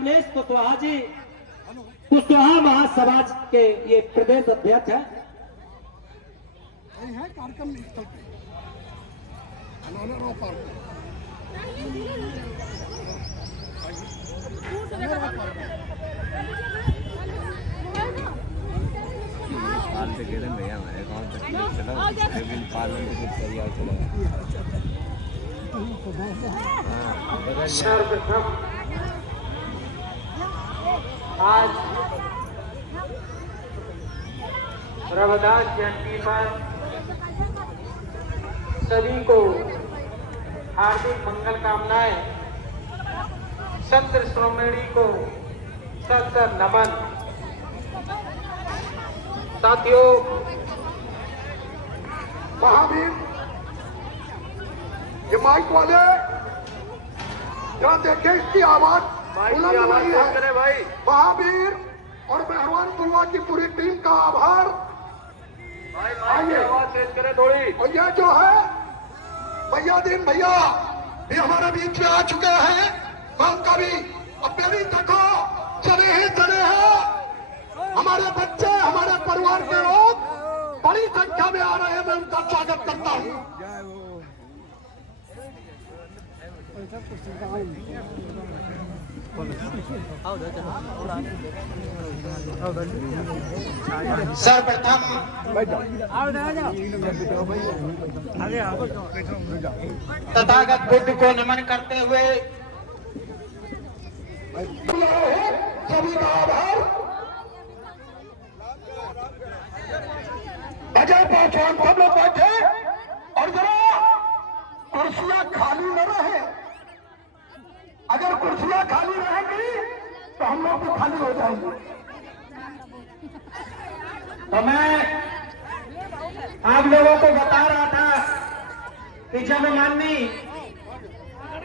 कमलेश कुशवाहा जी, कुशवाहा महासमाज के ये प्रदेश अध्यक्ष है। कार्यक्रम स्थल पे भैया हमारे गाँव तक चला पार्लियामेंट की तैयार चला। सर्वप्रथम आज रविदास जयंती पर सभी को हार्दिक मंगल कामनाएं। संत शिरोमणि को सत नमन। साथियों, महावीर ये माइक वाले जरा देखे इसकी आवाज बुलंद नहीं है। महावीर और मेहरबान पुलवा की पूरी टीम का आभार। आइए थोड़ी। और ये जो है भैयादीन भैया भी हमारे बीच में आ चुके हैं। मैं उनका भी अपने भी देखो चले हैं हमारे बच्चे, हमारे परिवार के लोग बड़ी संख्या में आ रहे हैं। मैं उनका स्वागत करता हूँ। सर्वप्रथम तथागत बुद्ध को नमन करते हुए सभी का आभार। अजय पहचान सब लोग बैठे और जरा कुर्सियां खाली न रहे। अगर कुर्सियां खाली रहेंगी तो हम लोग भी खाली हो जाएंगे। तो मैं आप लोगों को बता रहा था कि जब माननीय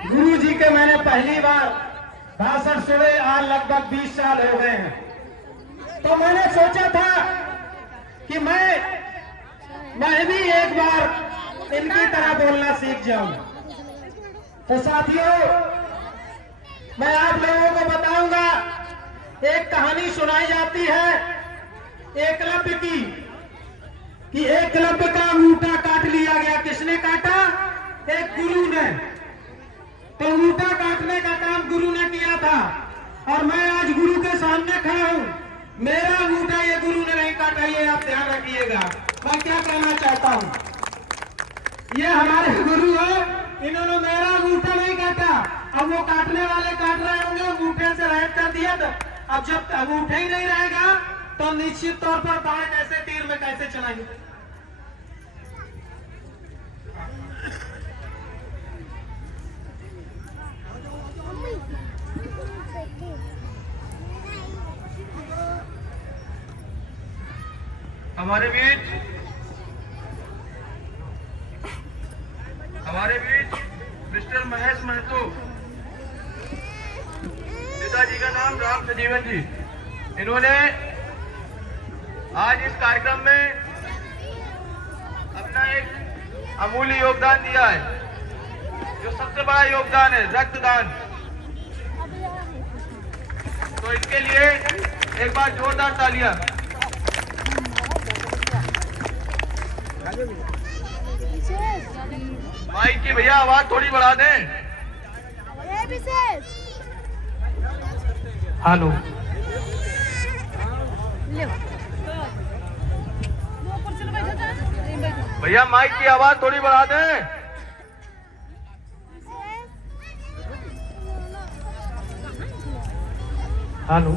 गुरु जी के मैंने पहली बार भाषण सुने, आज लगभग 20 साल हो गए हैं, तो मैंने सोचा था कि मैं भी एक बार इनकी तरह बोलना सीख जाऊं। तो साथियों, मैं आप लोगों को बताऊंगा, एक कहानी सुनाई जाती है एकलव्य की, कि एकलव्य का अंगूठा काट लिया गया। किसने काटा? एक गुरु ने। तो अंगूठा काटने का काम गुरु ने किया था, और मैं आज गुरु के सामने खड़ा हूं। मेरा अंगूठा ये गुरु ने नहीं काटा, ये आप ध्यान रखिएगा। मैं क्या कहना चाहता हूं, ये हमारे गुरु है, इन्होंने मेरा अंगूठा नहीं काटा। अब वो काटने वाले काट रहे होंगे, अंगूठे से रैप कर दिया। तो अब जब अंगूठे ही नहीं रहेगा तो निश्चित तौर पर बाण कैसे, तीर में कैसे चलाएंगे। हमारे बीच मिस्टर महेश महतो, पिताजी का नाम राम सजीवन जी। इन्होंने आज इस कार्यक्रम में अपना एक अमूल्य योगदान दिया है, जो सबसे बड़ा योगदान है, रक्तदान। तो इसके लिए एक बार जोरदार तालियां। माइक की भैया आवाज थोड़ी बढ़ा दें। हेलो, भैया माइक की आवाज थोड़ी बढ़ा दें। हेलो।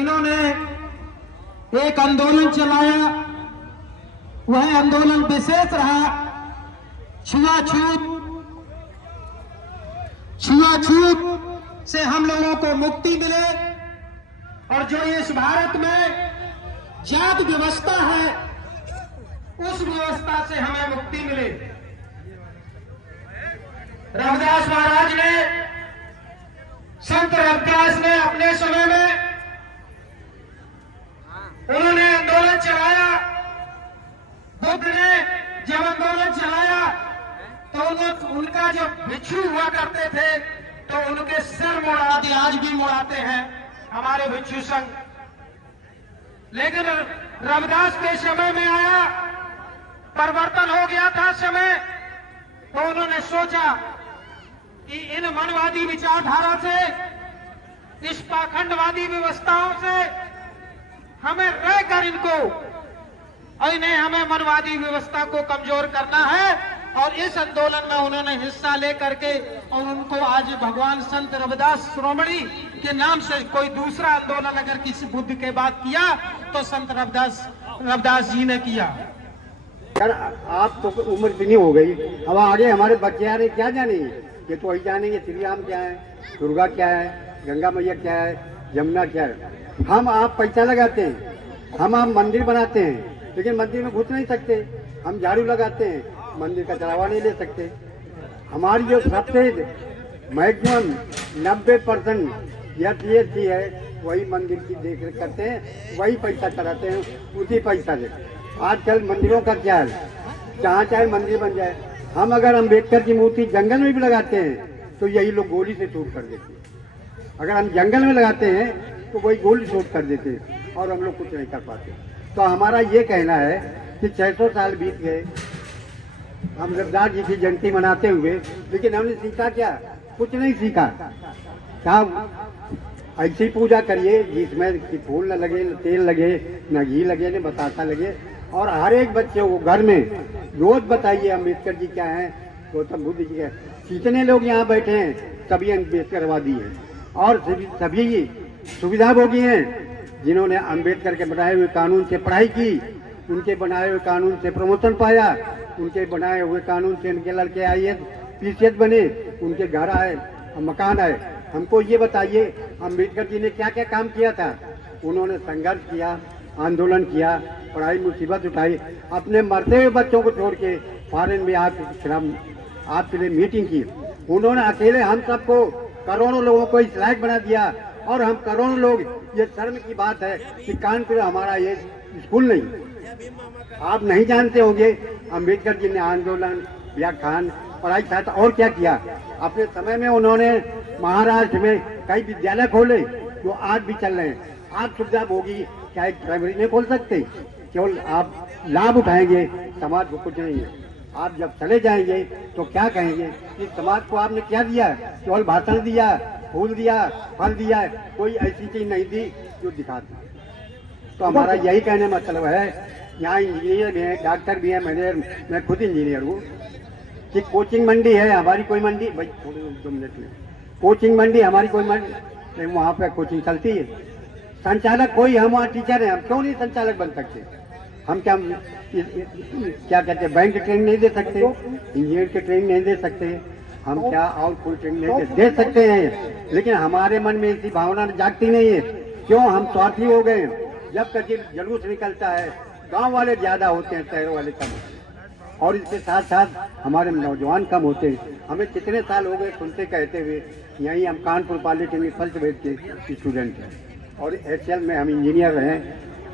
इन्होंने एक आंदोलन चलाया, वह आंदोलन विशेष रहा छुआछूत से हम लोगों को मुक्ति मिले, और जो इस भारत में जात व्यवस्था है, उस व्यवस्था से हमें मुक्ति मिले। रविदास महाराज ने, संत रविदास ने अपने समय में उन्होंने आंदोलन चलाया। बुद्ध ने जब आंदोलन चलाया तो उनका जो भिक्षु हुआ करते थे तो उनके सिर मुड़ाते, आज भी मुड़ाते हैं हमारे भिक्षु संघ। लेकिन रविदास के समय में आया, परिवर्तन हो गया था समय, तो उन्होंने सोचा कि इन मनवादी विचारधारा से, इस पाखंडवादी व्यवस्थाओं से हमें रहकर इनको और इन्हें हमें मनवादी व्यवस्था को कमजोर करना है। और इस आंदोलन में उन्होंने हिस्सा लेकर के और उनको आज भगवान संत रविदास शिरोमणि के नाम से कोई दूसरा आंदोलन अगर किसी बुद्ध के बाद किया तो संत रविदास जी ने किया। यार आप तो उम्र इतनी हो गई, अब आगे हमारे बच्चे आ रहे क्या जानेंगे? ये तो वही जानेंगे श्री राम क्या है, दुर्गा क्या है, गंगा मैया क्या है, यमुना क्या है। हम आप पैसा लगाते हैं, हम आप मंदिर बनाते हैं, लेकिन मंदिर में घुस नहीं सकते। हम झाड़ू लगाते हैं, मंदिर का चढ़ावा नहीं ले सकते। हमारी जो सबसे मैक्सिमम 90% या GST है, वही मंदिर की देखरेख करते हैं, वही पैसा चढ़ाते हैं, उसी पैसा से। आजकल मंदिरों का क्या है, जहाँ चाहे मंदिर बन जाए। हम अगर अम्बेडकर की मूर्ति जंगल में भी लगाते हैं तो यही लोग गोली से शूट कर देते हैं। अगर हम जंगल में लगाते हैं तो वही गोली शूट कर देते हैं और हम लोग कुछ नहीं कर पाते। तो हमारा ये कहना है कि 600 साल बीत गए हम रविदास जी की जयंती मनाते हुए, लेकिन हमने सीखा क्या? कुछ नहीं सीखा। क्या ऐसी पूजा करिए जिसमें कि फूल न लगे, न तेल लगे, न घी लगे, न बतासा लगे, और हर एक बच्चे को घर में रोज बताइए अम्बेडकर जी क्या है, गौतम बुद्ध जी क्या है। जितने लोग यहाँ बैठे हैं सभी अम्बेडकरवादी हैं और सभी सुविधाभोगी हैं। जिन्होंने अम्बेडकर के बनाए हुए कानून से पढ़ाई की, उनके बनाए हुए कानून से प्रमोशन पाया, उनके बनाए हुए कानून से उनके लड़के IAS PCS बने, उनके घर आए, मकान आए। हमको ये बताइए अम्बेडकर जी ने क्या क्या काम किया था? उन्होंने संघर्ष किया, आंदोलन किया, पढ़ाई मुसीबत उठाई, अपने मरते हुए बच्चों को छोड़ के फॉरेन में आपके लिए मीटिंग की। उन्होंने अकेले हम सबको, करोड़ों लोगों को इस लायक बना दिया। और हम करोड़ों लोग, ये शर्म की बात है कि कानपुर हमारा ये स्कूल नहीं। आप नहीं जानते होंगे अम्बेडकर जी ने आंदोलन, व्याख्यान, पढ़ाई छात्र और क्या किया। अपने समय में उन्होंने महाराष्ट्र में कई विद्यालय खोले जो आज भी चल रहे हैं। आप सुविधा होगी क्या एक प्राइमरी नहीं खोल सकते? केवल आप लाभ उठाएंगे, समाज को कुछ नहीं है। आप जब चले जाएंगे तो क्या कहेंगे कि समाज को आपने क्या दिया? केवल भाषण दिया, फूल दिया, फल दिया, कोई ऐसी चीज नहीं दी जो दिखाती। तो हमारा यही कहने मतलब है, यहाँ इंजीनियर भी है, डॉक्टर भी है, मैं खुद इंजीनियर हूँ, कि कोचिंग मंडी है हमारी, कोई मंडी भाई थोड़ी 2 मिनट में, कोचिंग मंडी हमारी कोई मंडी, वहाँ पे कोचिंग चलती है। संचालक कोई, हम वहाँ टीचर हैं, हम क्यों नहीं संचालक बन सकते? हम क्या कहते हैं, बैंक की ट्रेनिंग नहीं दे सकते, इंजीनियर की ट्रेनिंग नहीं दे सकते, हम क्या और कोई ट्रेनिंग नहीं दे सकते हैं। लेकिन हमारे मन में ऐसी भावना जागती नहीं है। क्यों? हम स्वार्थी हो गए। जब कभी जुलूस निकलता है, गांव वाले ज्यादा होते हैं, शहर वाले कम होते हैं, और इसके साथ साथ हमारे नौजवान कम होते हैं। हमें कितने साल हो गए सुनते कहते हुए, यहीं हम कानपुर पॉलिटेक्निक फर्स्ट बैच के स्टूडेंट हैं और HCL में हम इंजीनियर रहे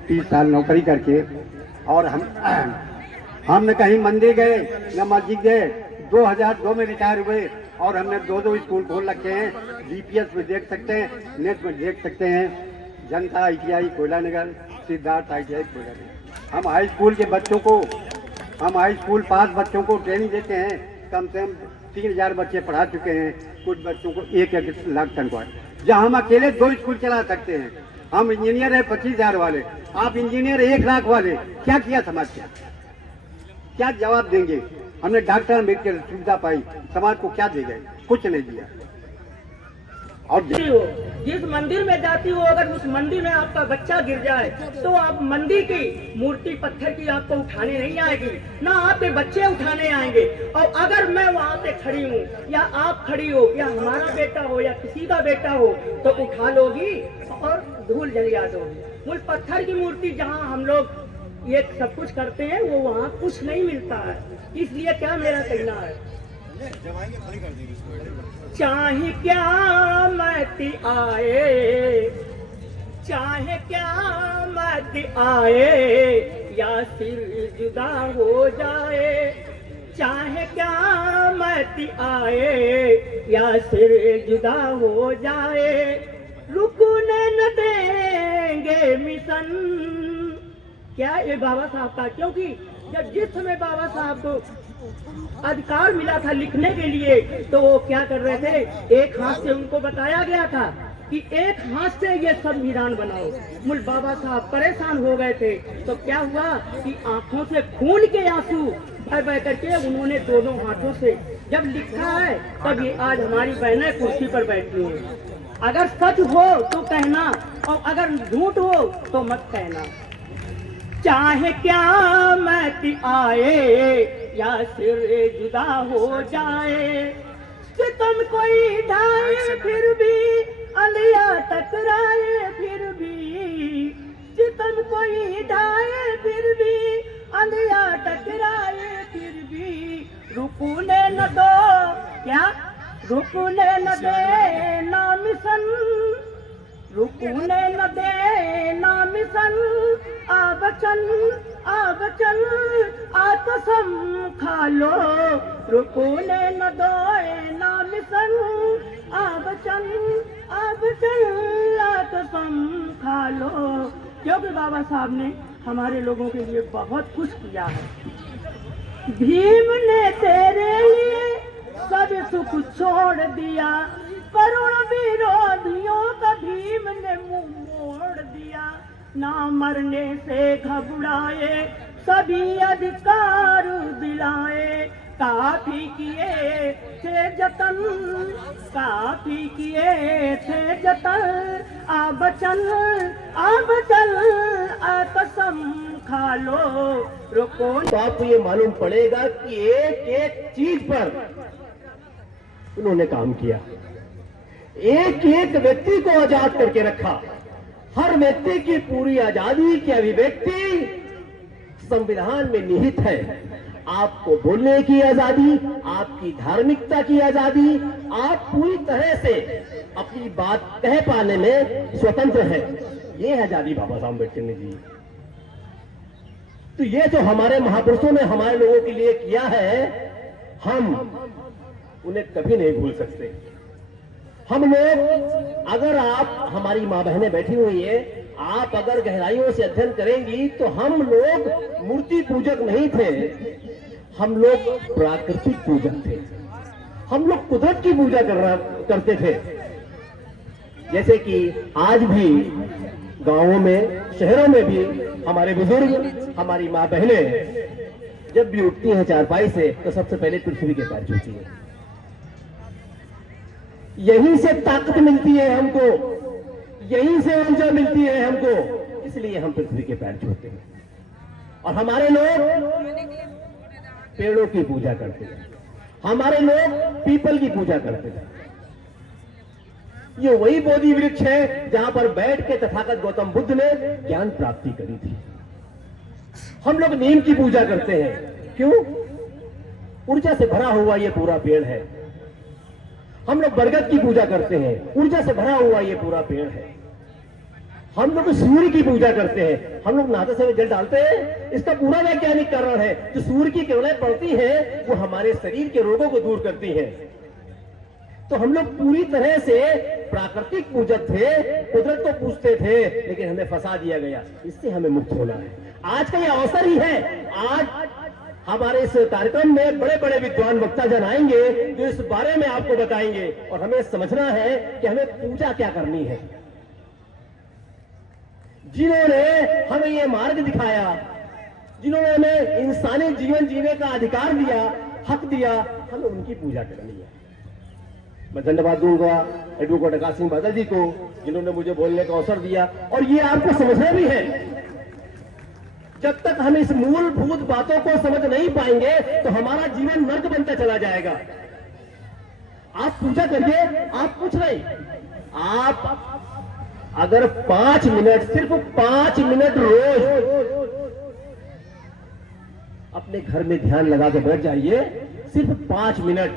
30 साल नौकरी करके। और हमने कहीं मंदिर गए या मस्जिद गए, 2002 में रिटायर हुए और हमने 2 स्कूल खोल रखे हैं। GPS में देख सकते हैं, नेट में देख सकते हैं, जनता ITI कोयला नगर, सिद्धार्थ ITI कोयला नगर। हम हाई स्कूल के बच्चों को, हम हाई स्कूल पास बच्चों को ट्रेनिंग देते हैं। कम से कम 3000 बच्चे पढ़ा चुके हैं, कुछ बच्चों को 1 लाख तनख्वाह। जहाँ हम अकेले 2 स्कूल चला सकते हैं। हम इंजीनियर है 25,000 वाले, आप इंजीनियर 1 लाख वाले, क्या किया समाज का? क्या जवाब देंगे? हमने डॉक्टर अम्बेडकर सुविधा पाई, समाज को क्या दे गए? कुछ नहीं दिया। और जिस मंदिर में जाती हो, अगर उस मंदिर में आपका बच्चा गिर जाए तो आप मंदिर की मूर्ति पत्थर की आपको उठाने नहीं आएगी, ना आपके बच्चे उठाने आएंगे। और अगर मैं वहाँ पे खड़ी हूँ या आप खड़ी हो या हमारा बेटा हो या किसी का बेटा हो तो उठा लोगी और धूल जलिया दोगी। उस पत्थर की मूर्ति जहाँ हम लोग ये सब कुछ करते हैं वो वहाँ कुछ नहीं मिलता है। इसलिए क्या मेरा कहना है, चाहे क्या मत आए, चाहे क्या मत आए, या सिर जुदा हो जाए, चाहे क्या मत आए या सिर जुदा हो जाए, रुकने न देंगे मिशन। क्या ये बाबा साहब का, क्योंकि जब जिस समय बाबा साहब को अधिकार मिला था लिखने के लिए, तो वो क्या कर रहे थे, एक हाथ से उनको बताया गया था कि एक हाथ से ये संविधान बनाओ। मुल बाबा साहब परेशान हो गए थे, तो क्या हुआ कि आंखों से खून के आंसू बह बह करके उन्होंने दोनों हाथों से जब लिखा है, तब ये आज हमारी बहनें कुर्सी पर बैठी हैं। अगर सच हो तो कहना, और अगर झूठ हो तो मत कहना। चाहे क्या मत आए या सिर जुदा हो जाए, सितम कोई ढाए फिर भी अलिया टकराए, फिर भी सितम कोई ढाए फिर भी अलिया टकराए, फिर भी रुकने न दो, क्या रुकने न दे ना मिशन, रुकने न दे ना मिशन। आ बचन आ कसम खा लो, रुकने न दो ना मिशन। आ बचन आ कसम खा लो। क्योंकि बाबा साहब ने हमारे लोगों के लिए बहुत कुछ किया है। भीम ने तेरे लिए सब सुख छोड़ दिया, करुण विरोधियों का भीम ने मुंह मोड़ दिया। ना मरने से घबराए, सभी अधिकार दिलाए, काफी किए थे जतन, काफी किए थे जतन। आ बचन आ कसम खा लो, रुको। तो आपको ये मालूम पड़ेगा कि एक एक चीज पर उन्होंने काम किया, एक एक व्यक्ति को आजाद करके रखा। हर व्यक्ति की पूरी आजादी की अभिव्यक्ति संविधान में निहित है। आपको बोलने की आजादी, आपकी धार्मिकता की आजादी, आप पूरी तरह से अपनी बात कह पाने में स्वतंत्र है। ये आजादी बाबा साहब अम्बेडकर ने दी। तो ये जो हमारे महापुरुषों ने हमारे लोगों के लिए किया है, हम उन्हें कभी नहीं भूल सकते। हम लोग, अगर आप, हमारी माँ बहनें बैठी हुई है, आप अगर गहराइयों से अध्ययन करेंगी तो हम लोग मूर्ति पूजक नहीं थे, हम लोग प्राकृतिक पूजक थे। हम लोग कुदरत की पूजा करते थे। जैसे कि आज भी गांवों में, शहरों में भी हमारे बुजुर्ग, हमारी माँ बहनें जब भी उठती हैं चारपाई से, तो सबसे पहले पृथ्वी के पैर छूती है। यहीं से ताकत मिलती है हमको, यहीं से ऊर्जा मिलती है हमको, इसलिए हम पृथ्वी के पैर छूते हैं। और हमारे लोग पेड़ों की पूजा करते हैं, हमारे लोग पीपल की पूजा करते हैं। ये वही बोधि वृक्ष है जहां पर बैठ के तथागत गौतम बुद्ध ने ज्ञान प्राप्ति करी थी। हम लोग नीम की पूजा करते हैं, क्यों? ऊर्जा से भरा हुआ ये पूरा पेड़ है। हम लोग बरगद की पूजा करते हैं, ऊर्जा से भरा हुआ ये पूरा पेड़ है। हम लोग सूर्य की पूजा करते हैं, हम लोग नहाते समय जल डालते हैं। इसका पूरा वैज्ञानिक कारण है, जो सूर्य की किरणें पड़ती हैं वो हमारे शरीर के रोगों को दूर करती हैं। तो हम लोग पूरी तरह से प्राकृतिक पूजक थे, कुदरत को पूजते थे, लेकिन हमें फंसा दिया गया। इससे हमें मुक्त होना है। आज का ये अवसर ही है। आज हमारे इस कार्यक्रम में बड़े बड़े विद्वान वक्ता जन आएंगे जो इस बारे में आपको बताएंगे, और हमें समझना है कि हमें पूजा क्या करनी है। जिन्होंने हमें ये मार्ग दिखाया, जिन्होंने हमें इंसानी जीवन जीने का अधिकार दिया, हक दिया, हमें उनकी पूजा करनी है। मैं धन्यवाद दूंगा एडवोकेट आकाश सिंह बादल जी को, जिन्होंने मुझे बोलने का अवसर दिया। और ये आपको समझना भी है, जब तक हम इस मूलभूत बातों को समझ नहीं पाएंगे तो हमारा जीवन नर्क बनता चला जाएगा। आप पूजा करिए, आप कुछ नहीं, आप अगर 5 मिनट, सिर्फ 5 मिनट रोज अपने घर में ध्यान लगा के बैठ जाइए, सिर्फ 5 मिनट,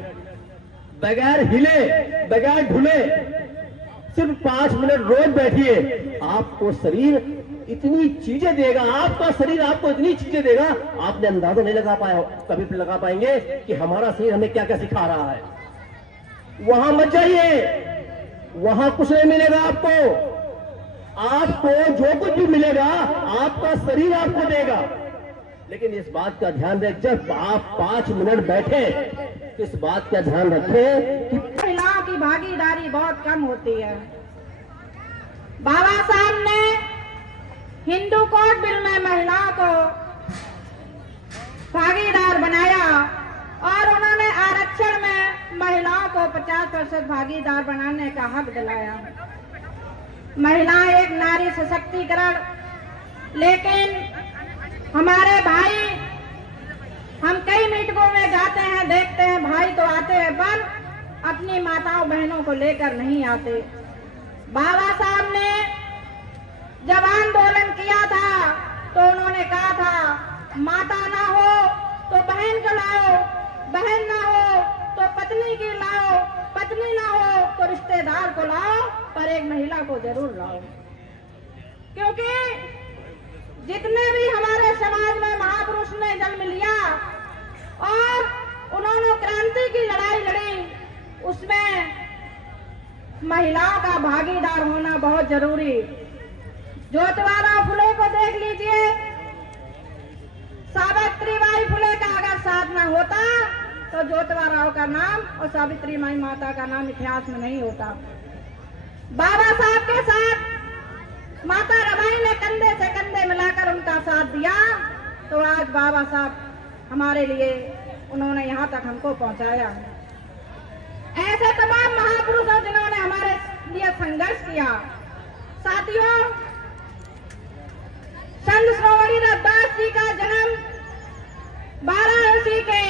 बगैर हिले, बगैर ढुले, सिर्फ 5 मिनट रोज बैठिए, आपको शरीर इतनी चीजें देगा, आपका शरीर आपको इतनी चीजें देगा, आपने अंदाजा नहीं लगा पाया, कभी भी लगा पाएंगे कि हमारा शरीर हमें क्या क्या सिखा रहा है। वहां मत जाइए, वहां कुछ नहीं मिलेगा आपको। आपको जो कुछ भी मिलेगा आपका शरीर आपको देगा। लेकिन इस बात का ध्यान रखें, जब आप 5 मिनट बैठे तो इस बात का ध्यान रखें कि महिलाओं की भागीदारी बहुत कम होती है। बाबा साहब ने हिंदू कोड बिल में महिलाओं को भागीदार बनाया और उन्होंने आरक्षण में महिलाओं को 50% भागीदार बनाने का हक दिलाया। महिलाएं एक नारी सशक्तिकरण, लेकिन हमारे भाई, हम कई मीटिंगों में जाते हैं, देखते हैं भाई तो आते हैं पर अपनी माताओं बहनों को लेकर नहीं आते। बाबा साहब ने जब आंदोलन किया था तो उन्होंने कहा था माता ना हो तो बहन को लाओ, बहन ना हो तो पत्नी की लाओ, पत्नी ना हो तो रिश्तेदार को लाओ, पर एक महिला को जरूर लाओ। क्योंकि जितने भी हमारे समाज में महापुरुष ने जन्म लिया और उन्होंने क्रांति की लड़ाई लड़ी, उसमें महिलाओं का भागीदार होना बहुत जरूरी। ज्योतिबा फुले को देख लीजिए, सावित्रीबाई फुले का अगर साथ न होता तो ज्योतिबा राव का नाम और सावित्रीबाई माता का नाम इतिहास में नहीं होता। बाबा साहब के साथ माता रमाई ने कंधे से कंधे मिलाकर उनका साथ दिया, तो आज बाबा साहब हमारे लिए उन्होंने यहाँ तक हमको पहुँचाया। ऐसे तमाम महापुरुषों जिन्होंने हमारे लिए संघर्ष किया। साथियों, संत श्रोमणी रविदास जी का जन्म वाराणसी के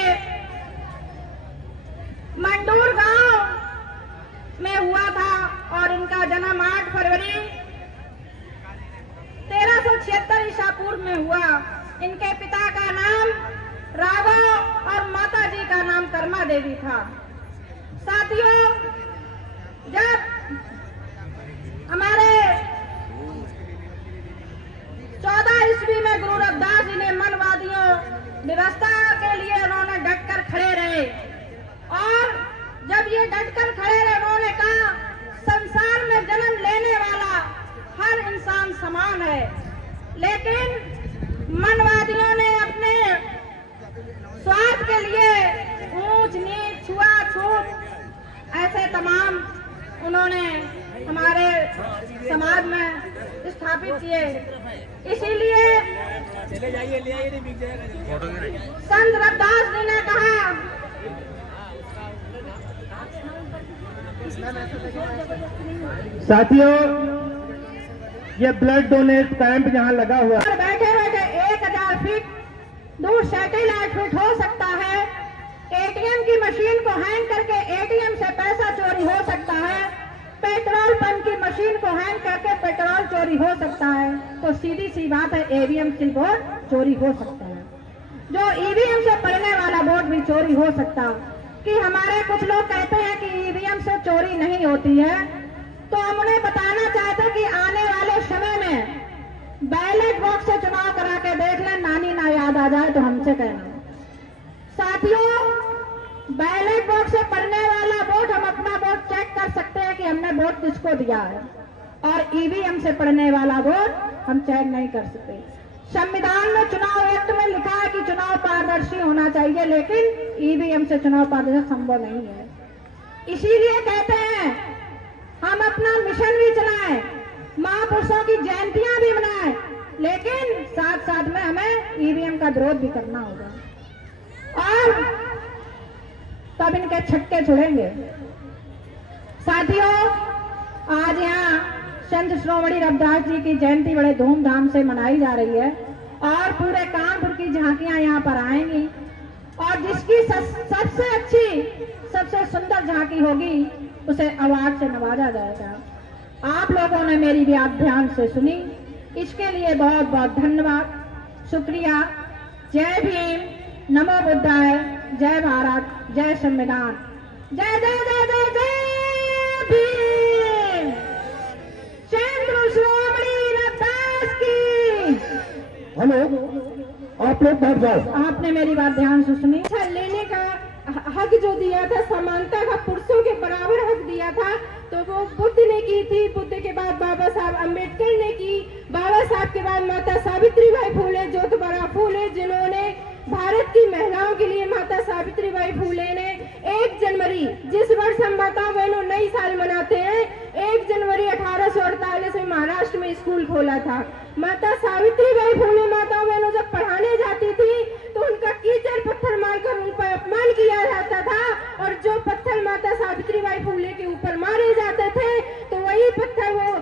मंडूर गांव में हुआ था और इनका जन्म 8 फरवरी 1376 ईसा पूर्व में हुआ। इनके पिता का नाम राघव और माता जी का नाम कर्मा देवी था। साथियों, जब हमारे 14 ईस्वी में गुरु रविदास जी ने मनवादियों व्यवस्था के लिए उन्होंने डटकर खड़े रहे और जब ये डटकर खड़े रहे, उन्होंने कहा संसार में जन्म लेने वाला हर इंसान समान है, लेकिन मनवादियों ने अपने स्वार्थ के लिए ऊंच नीच, छुआछूत ऐसे तमाम उन्होंने हमारे समाज में स्थापित किए। इसीलिए संत रविदास जी ने कहा, साथियों, ये ब्लड डोनेट कैंप जहाँ लगा हुआ है, बैठे बैठे 1000 फीट दूर सैटेलाइट फिट हो सकता है। एटीएम की मशीन को हैंग करके एटीएम से पैसा चोरी हो सकता है। पेट्रोल पंप की मशीन को हैंग करके पेट्रोल चोरी हो सकता है। तो सीधी सी बात है, ईवीएम से वोट चोरी हो सकता है। जो ईवीएम से पड़ने वाला वोट भी चोरी हो सकता। कि हमारे कुछ लोग कहते हैं कि ईवीएम से चोरी नहीं होती है, तो हम उन्हें बताना चाहते कि आने वाले समय में बैलेट बॉक्स से चुनाव करा के देख लें, नानी ना याद आ जाए तो हमसे कहना। साथियों, बैलेट बॉक्स से पड़ने वाला वोट हम अपना वोट चेक कर सकते हैं कि हमने वोट किसको दिया है, और ईवीएम से पड़ने वाला वोट हम चेक नहीं कर सकते। संविधान में चुनाव एक्ट में लिखा है कि चुनाव पारदर्शी होना चाहिए, लेकिन ईवीएम से चुनाव पारदर्शी संभव नहीं है। इसीलिए कहते हैं हम अपना मिशन भी चलाएं, महापुरुषों की जयंतियां भी मनाएं, लेकिन साथ साथ में हमें ईवीएम का विरोध भी करना होगा और तब इनके छक्के छुड़ेंगे। साथियों, आज यहाँ संत श्रोमणी रविदास जी की जयंती बड़े धूमधाम से मनाई जा रही है और पूरे कानपुर की झांकियां यहाँ पर आएंगी और जिसकी सबसे अच्छी, सबसे सुंदर झांकी होगी उसे अवार्ड से नवाजा जाएगा। आप लोगों ने मेरी बात ध्यान से सुनी, इसके लिए बहुत बहुत धन्यवाद, शुक्रिया। जय भीम, नमो बुद्धाय, जय भारत, जय संविधान, जय जय जय जय जय भीम। लोग बैठ जाओ। आपने मेरी बात ध्यान से सुनी। अच्छा, लेने का हक जो दिया था, समानता का, पुरुषों के बराबर हक दिया था, तो वो बुद्ध ने की थी। बुद्ध के बाद बाबा साहब अम्बेडकर ने की। बाबा साहब के बाद माता सावित्रीबाई फूले, ज्योतिबा फूले, जिन्होंने भारत की महिलाओं के लिए, माता सावित्रीबाई फूले ने 1 जनवरी, जिस वर्ष हम माताओं बहनों नई साल मनाते हैं, 1 जनवरी 1848 में महाराष्ट्र में स्कूल खोला था। माता सावित्रीबाई फूले माताओं बहनों जब पढ़ाने जाती थी तो उनका कीचड़ पत्थर मारकर उन पर अपमान किया जाता था, और जो पत्थर माता सावित्रीबाई फूले के ऊपर मारे जाते थे तो वही पत्थर वो,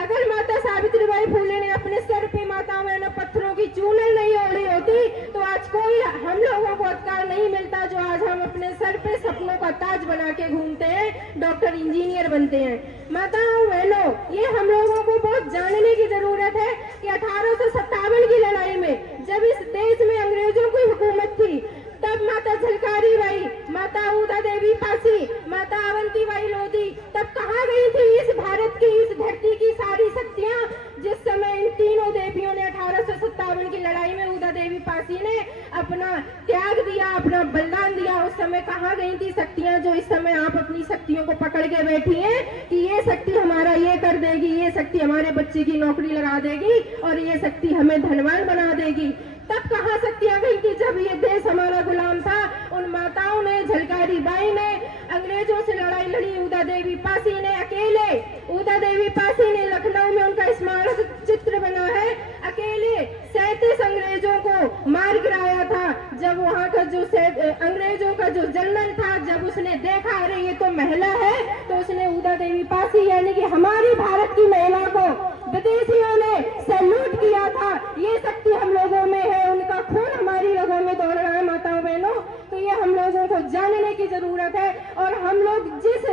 अगर माता सावित्रीबाई फूले ने अपने सर पे माताओं बहनों पत्थरों की चूनल नहीं ओढ़ी होती तो आज कोई हम लोगों को अधिकार नहीं मिलता, जो आज हम अपने सर पे सपनों का ताज बना के घूमते हैं, डॉक्टर इंजीनियर बनते हैं। माताओं बहनों, ये हम लोगों को बहुत जानने की जरूरत है कि 1857 की लड़ाई में जब इस देश में अंग्रेजों की हुकूमत थी, तब माता झलकारी बाई, माता उदा देवी पासी, माता अवंतीबाई लोधी तब कहाँ गई थी इस भारत की, इस धरती की सारी शक्तियाँ, जिस समय इन तीनों देवियों ने 1857 की लड़ाई में उदा देवी पासी ने अपना त्याग दिया, अपना बलिदान दिया, उस समय कहाँ गई थी शक्तियाँ, जो इस समय आप अपनी शक्तियों को पकड़ के बैठी हैं कि ये शक्ति हमारा ये कर देगी, ये शक्ति हमारे बच्चे की नौकरी लगा देगी और ये शक्ति हमें धनवान बना देगी। तब कहाँ शक्तियाँ गई थी जब ये देश हमारा गुलाम था। उन माताओं ने, झलकारी बाई ने अंग्रेजों से लड़ाई लड़ी, उदा देवी पासी ने अकेले, उदा देवी पासी ने लखनऊ में उनका स्मारक चित्र बना है, अकेले 37 अंग्रेजों को मार गिराया था। जब वहाँ का जो अंग्रेजों का जो जनरल था, जब उसने देखा अरे ये तो महिला है, तो उसने उदा देवी पासी यानी कि हमारी भारत की महिला को विदेशियों ने सैल्यूट किया था। ये शक्ति हम लोगों में है, उनका खून हमारी रगों में दौड़ रहा है माताओं बहनों, तो ये हम लोगों को जानने की जरूरत है। और हम लोग जिस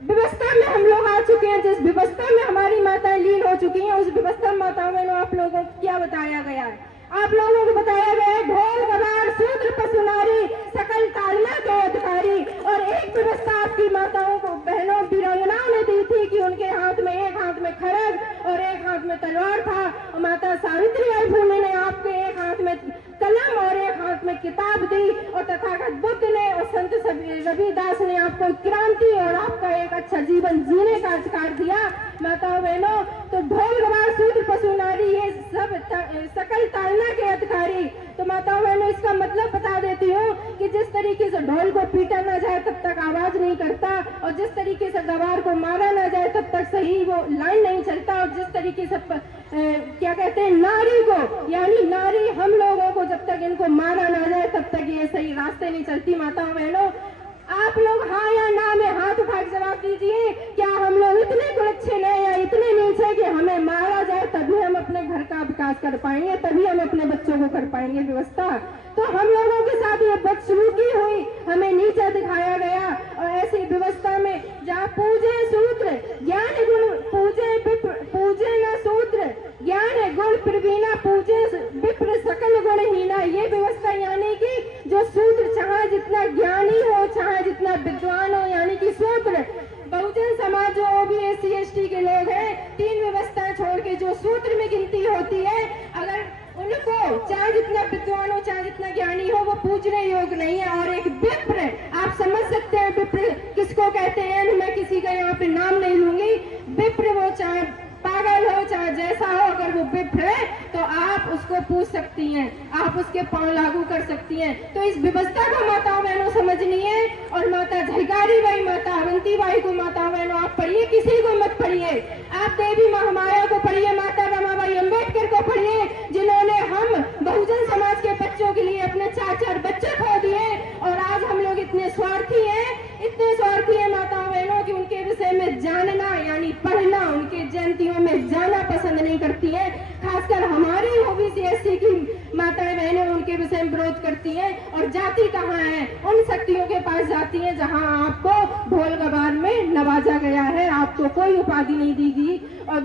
व्यवस्था में हम लोग आ चुके हैं, जिस व्यवस्था में हमारी माताएं लीन हो चुकी हैं, उस व्यवस्था में माताओं बहनों आप लोगों को क्या बताया गया है? आप लोगों को बताया गया है ढोल गवार शूद्र पशु नारी सकल ताड़ना के अधिकारी। और एक व्यवस्था आपकी माताओं को, बहनों, वीरांगनाओं ने दी थी कि उनके हाथ में, एक हाथ में खड़ग और एक हाथ में तलवार था। और माता सावित्रीबाई फूले ने आपके एक हाथ में कलम और एक हाथ में किताब दी, और तथागत बुद्ध ने और संत रविदास ने आपको क्रांति और आपका एक अच्छा जीवन जीने का अधिकार दिया। माताओं बहनों, तो ढोल गवार शूद्र पशु नारी ये सब सकल ताड़ना के अधिकारी। तो माताओं बहनों, इसका मतलब बता देती हूँ कि जिस तरीके से ढोल को पीटा ना जाए तब तक आवाज नहीं करता, और जिस तरीके से गवार को मारा ना जाए तब तक सही वो लाइन नहीं चलता, और जिस तरीके से क्या कहते हैं नारी को, यानी नारी हम लोगों को जब तक इनको मारा ना जाए तब तक ये सही रास्ते नहीं चलती। माताओं बहनों, आप लोग हाँ या ना में हाथ उठा के जवाब दीजिए, क्या हम लोग इतने कुलच्छे नहीं या इतने नीचे कि हमें मारा जाए तभी हम अपने घर का विकास कर पाएंगे, तभी हम अपने बच्चों को कर पाएंगे व्यवस्था? तो हम लोगों के साथ ये बदसलूकी हुई, हमें नीचा दिखाया गया। और ऐसी व्यवस्था में जहाँ पूजे सूत्र ज्ञान गुण, पूजे न सूत्र ज्ञान गुण प्रवीणा, पूजे विप्र सकल गुण हीना, ये व्यवस्था यानी कि जो सूत्र चाहे जितना ज्ञानी हो, चाहे जितना विद्वान हो, यानी कि सूत्र, बहुजन समाज जो OBC SC ST के लोग हैं, 3 व्यवस्थाएं छोड़ के जो सूत्र में गिनती होती है, अगर उनको चाहे जितना विद्वान हो, चाहे जितना ज्ञानी हो, वो पूजने योग्य नहीं है। और एक विप्र, आप समझ सकते हैं विप्र किसको कहते हैं, मैं किसी का यहाँ पे नाम नहीं लूंगी। विप्र वो चाहे पागल हो, चाहे जैसा हो, अगर वो विप्र है तो आप उसको पूछ सकती हैं, आप उसके पांव लागू कर सकती हैं। तो इस व्यवस्था को माताओं बहनों समझनी है। और माता झलकारी बाई, माता अवंतीबाई को माताओं बहनों आप पढ़िए, किसी को मत पढ़िए, आप देवी महामाया को पढ़िए, माता रमाबाई अम्बेडकर को पढ़िए, जिन्होंने हम बहुजन समाज के बच्चों के लिए अपने 4 बच्चे खो दिए। और आज हम लोग इतने स्वार्थी हैं, इतने स्वार्थी हैं माताओं बहनों कि उनके विषय में जानना यानी पढ़ना, उनके जयंतियों में जाना पसंद नहीं करती हैं। खासकर हमारी OBC SC की माताएं बहनें उनके विषय में विरोध करती हैं। और जाति कहाँ है? उन शक्तियों के पास जाती है जहाँ आपको ढोल गवार में नवाजा गया है, आपको कोई उपाधि नहीं दी गई। और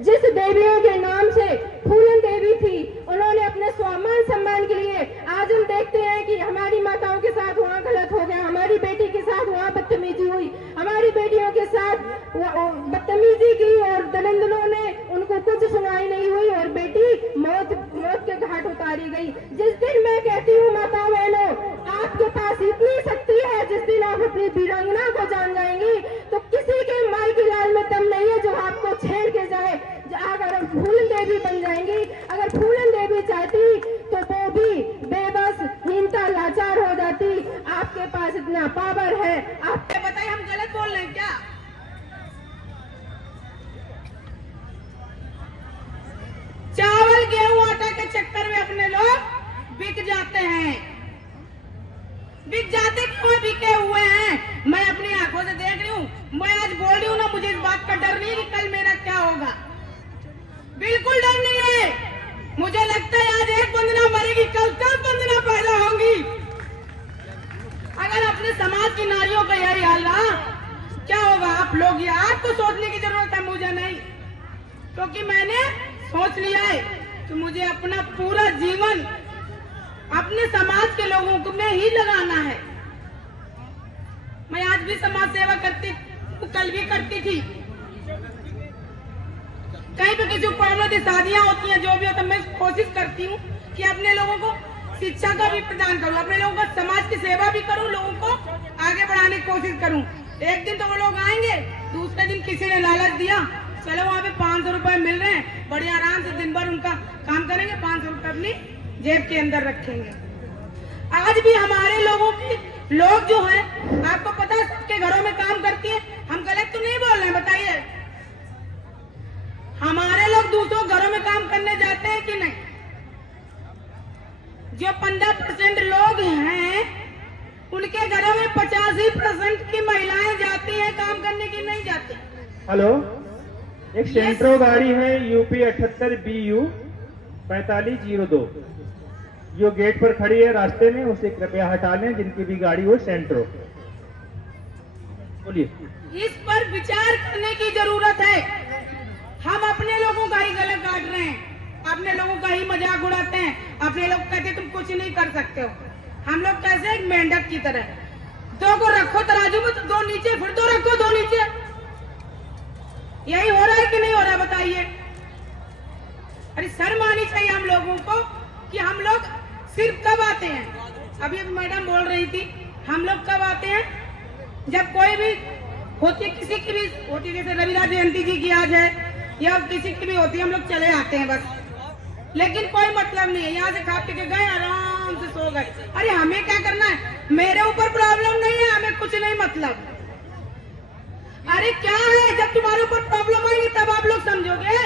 जिस देवियों के नाम से फूलन देवी थी, उन्होंने अपने स्वाभिमान सम्मान के लिए, आज हम देखते हैं कि हमारी माताओं के साथ वहाँ गलत हो गया, हमारी बेटी के साथ वहाँ बदतमीजी हुई, हमारी बेटियों के साथ बदतमीजी की और दलिंदरों ने उनको कुछ सुनाई नहीं हुई और बेटी मौत अपनी वीरांगना को जान जाएंगी तो किसी के माई की लाल में दम नहीं है जो आपको छेड़ के जाए। अगर फूलन देवी बन जाएंगी, अगर फूलन देवी चाहती तो वो भी बेबस, हीनता, लाचार हो जाती। आपके पास इतना पावर है। आप बताइए, हम गलत बोल रहे हैं क्या? चावल गेहूं आटा के चक्कर में अपने लोग बिक जाते हैं। बिक जाते क्यों बिके हुए हैं? मैं अपनी आंखों से देख रही हूँ। मैं आज बोल रही हूँ ना, मुझे इस बात का डर नहीं कि कल मेरा क्या होगा। बिल्कुल डर नहीं है। मुझे लगता है आज एक वंदना मरेगी, कल 10 वंदना पैदा होंगी। अगर अपने समाज की नारियों का यही हाल रहा, क्या होगा? आप लोग ये आपको सोचने की जरूरत है, मुझे नहीं, क्योंकि मैंने सोच लिया है कि मुझे अपना पूरा जीवन अपने समाज के लोगों को में ही लगाना है। मैं आज भी समाज सेवा करती, कल भी करती थी। कहीं पे किसी प्रॉब्लम की शादियां होती हैं, जो भी होता है, मैं कोशिश करती हूँ कि अपने लोगों को शिक्षा का भी प्रदान करूँ, अपने लोगों को समाज की सेवा भी करूँ, लोगों को आगे बढ़ाने की कोशिश करूँ। एक दिन तो वो लोग आएंगे, दूसरे दिन किसी ने लालच दिया, चलो वहाँ पे 500 रुपए मिल रहे हैं, बड़े आराम से दिन भर उनका काम करेंगे, 500 रुपए अपनी जेब के अंदर रखेंगे। आज भी हमारे लोगों की लोग जो हैं, आपको पता है, सबके घरों में काम करती है। हम गलत तो नहीं बोल रहे हैं, बताइए। हमारे लोग दूसरों घरों में काम करने जाते हैं कि नहीं? जो 15% लोग हैं, उनके घरों में 85% की महिलाएं जाती हैं काम करने की, नहीं जाती। हेलो, एक सेंट्रो गाड़ी है यूपी 78 BU 4502, जो गेट पर खड़ी है रास्ते में, उसे कृपया हटा लें, जिनकी भी गाड़ी हो सेंट्रो। बोलिए। इस पर विचार करने की जरूरत है। हम अपने लोगों का ही गला काट रहे हैं, अपने लोगों का ही मजाक उड़ाते हैं। अपने लोग कहते तुम कुछ नहीं कर सकते हो। हम लोग कैसे एक मेंढक की तरह, 2 को रखो तराजू में तो 2 नीचे, फिर 2 रखो 2 नीचे। यही हो रहा है कि नहीं हो रहा, बताइए। अरे शर्म आनी चाहिए हम लोगों को कि हम लोग सिर्फ कब आते हैं। अभी मैडम बोल रही थी, हम लोग कब आते हैं? जब कोई भी होती, किसी की भी होती, जैसे रविराज जयंती जी की आज है या किसी की भी होती है, हम लोग चले आते हैं बस। लेकिन कोई मतलब नहीं है, यहाँ से खा पी के गए, आराम से सो गए। अरे हमें क्या करना है? मेरे ऊपर प्रॉब्लम नहीं है, हमें कुछ नहीं मतलब। अरे क्या है, जब तुम्हारे ऊपर प्रॉब्लम आएगी तब आप लोग समझोगे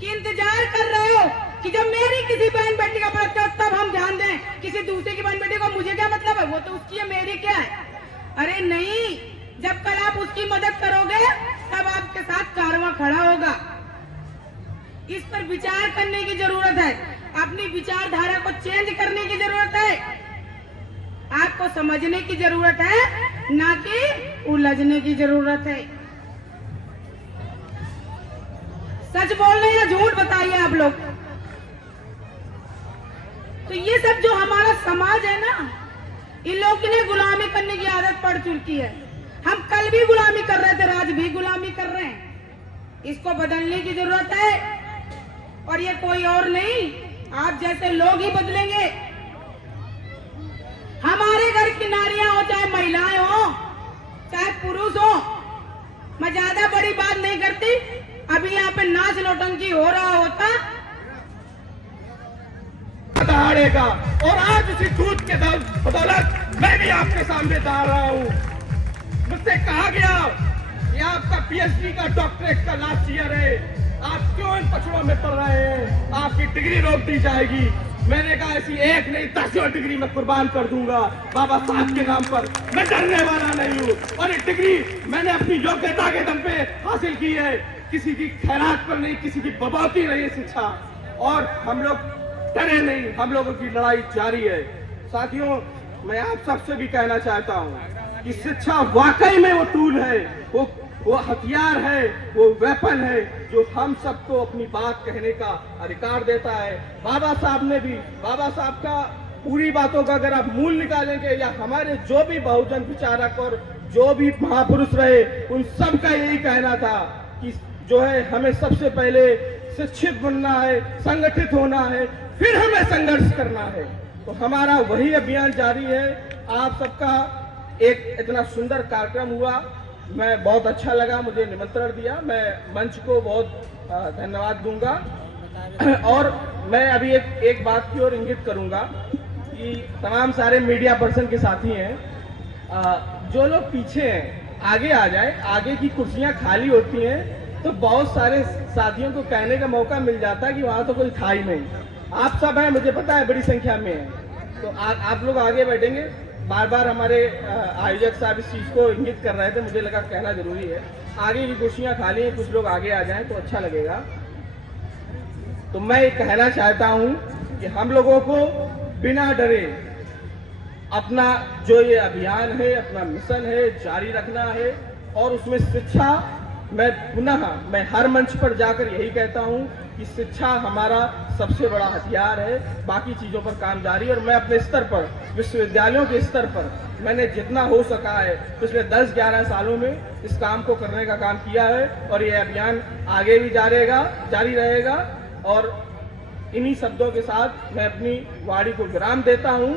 कि इंतजार कर रहे हो कि जब मेरी किसी बहन बेटी का पड़ता है तब हम ध्यान दें, किसी दूसरे की बहन बेटी को मुझे क्या मतलब है, वो तो उसकी है, मेरी क्या है। अरे नहीं, जब कल आप उसकी मदद करोगे तब आपके साथ कारवां खड़ा होगा। इस पर विचार करने की जरूरत है, अपनी विचारधारा को चेंज करने की जरूरत है, आपको समझने की जरूरत है, ना कि उलझने की जरूरत है। सच बोल रहे हैं या झूठ, बताइए आप लोग। तो ये सब जो हमारा समाज है ना, इन लोगों के लिए गुलामी करने की आदत पड़ चुकी है। हम कल भी गुलामी कर रहे थे, आज भी गुलामी कर रहे हैं। इसको बदलने की जरूरत है, और ये कोई और नहीं, आप जैसे लोग ही बदलेंगे। हमारे घर की नारियां हो, चाहे महिलाएं हो, चाहे पुरुष हो, मैं ज्यादा बड़ी बात नहीं करती। अभी यहाँ पे नाच नौटंकी हो रहा होता दहाड़ेगा, और आज इसी दूध के बदौलत मैं भी आपके सामने दहाड़ रहा हूँ। मुझसे कहा गया ये आपका PhD का डॉक्टरेट का लास्ट ईयर है, आप क्यों इन पछड़ों में पड़ रहे हैं, आपकी डिग्री रोक दी जाएगी। मैंने कहा ऐसी 1 नहीं 10 डिग्री मैं कुर्बान कर दूंगा बाबा साहब के नाम पर। मैं डरने वाला नहीं हूँ, और ये डिग्री मैंने अपनी योग्यता के दम पे हासिल की है, किसी की खैरात पर नहीं, किसी की बबौती नहीं शिक्षा। और हम लोग डरे नहीं, हम लोगों की लड़ाई जारी है। साथियों, मैं आप सबसे भी कहना चाहता हूँ कि शिक्षा वाकई में वो टूल है, वो हथियार है, वो वेपन है जो हम सबको अपनी बात कहने का अधिकार देता है। बाबा साहब ने भी, बाबा साहब का पूरी बातों का अगर आप मूल निकालेंगे, या हमारे जो भी बहुजन विचारक और जो भी महापुरुष रहे, उन सब का यही कहना था कि जो है हमें सबसे पहले शिक्षित बनना है, संगठित होना है, फिर हमें संघर्ष करना है। तो हमारा वही अभियान जारी है। आप सबका एक इतना सुंदर कार्यक्रम हुआ, मैं बहुत अच्छा लगा, मुझे निमंत्रण दिया, मैं मंच को बहुत धन्यवाद दूंगा। और मैं अभी एक बात की ओर इंगित करूंगा कि तमाम सारे मीडिया पर्सन के साथी हैं, जो लोग पीछे हैं आगे आ जाए, आगे की कुर्सियां खाली होती हैं तो बहुत सारे साथियों को कहने का मौका मिल जाता है कि वहां तो कोई था ही नहीं। आप सब हैं, मुझे पता है बड़ी संख्या में है, तो आप लोग आगे बैठेंगे। बार बार हमारे आयोजक साहब इस चीज को इंगित कर रहे थे, मुझे लगा कहना जरूरी है। आगे की कुर्सियां खाली हैं, कुछ लोग आगे आ जाएं तो अच्छा लगेगा। तो मैं ये कहना चाहता हूं कि हम लोगों को बिना डरे अपना जो ये अभियान है, अपना मिशन है, जारी रखना है। और उसमें शिक्षा, मैं हर मंच पर जाकर यही कहता हूं कि शिक्षा हमारा सबसे बड़ा हथियार है, बाकी चीजों पर काम जारी। और मैं अपने स्तर पर, विश्वविद्यालयों के स्तर पर मैंने जितना हो सका है पिछले 10-11 सालों में इस काम को करने का काम किया है, और ये अभियान आगे भी जारी रहेगा। और इन्हीं शब्दों के साथ मैं अपनी वाणी को विराम देता हूं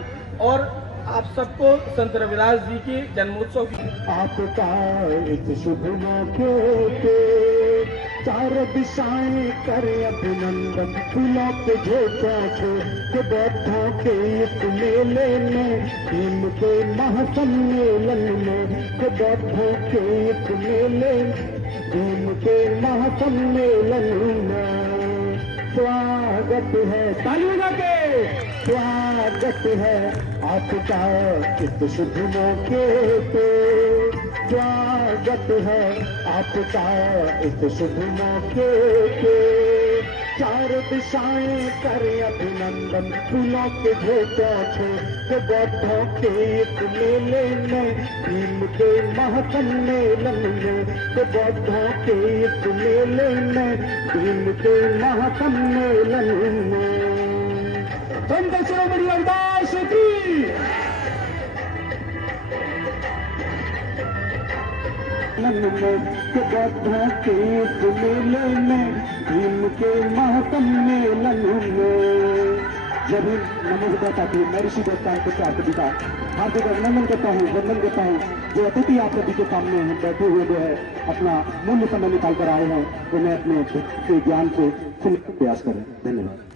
और आप सबको संत रविदास जी के जन्मोत्सव की आपका इस शुभ मौके पे चार दिशाएं करे अभिनंदन, फूलों के झोंकों के बौद्धों के इस मेले में, टीम के महासम्मेलन में, के बौद्धों के इस मेले, टीम के महासम्मेलन में स्वागत है, तालियों के स्वागत है आपका इस शुभ मौके पे, स्वागत है आपका इस शुभ मौके पे। चार दिशाएं करे अभिनंदन, फूलों के झोंकों के बौद्धों के इस मेले में, टीम के महासम्मेलन में, के बौद्धों के इस मेले में, टीम के महासम्मेलन में। संत शिरोमणि रविदास की के बौद्धों के इस मेले में, भीम के महासम्मेलन में। जब नमो हृदय मैं ऋषि देवताओं को प्राप्त का हार्दिक अभिनंदन करता हूँ, वंदन करता हूँ। जो अतिथि आप सभी के सामने हैं बैठे हुए जो है अपना मूल्य समय निकाल कर आए हैं, तो मैं अपने ज्ञान को सुनने का प्रयास करें। धन्यवाद।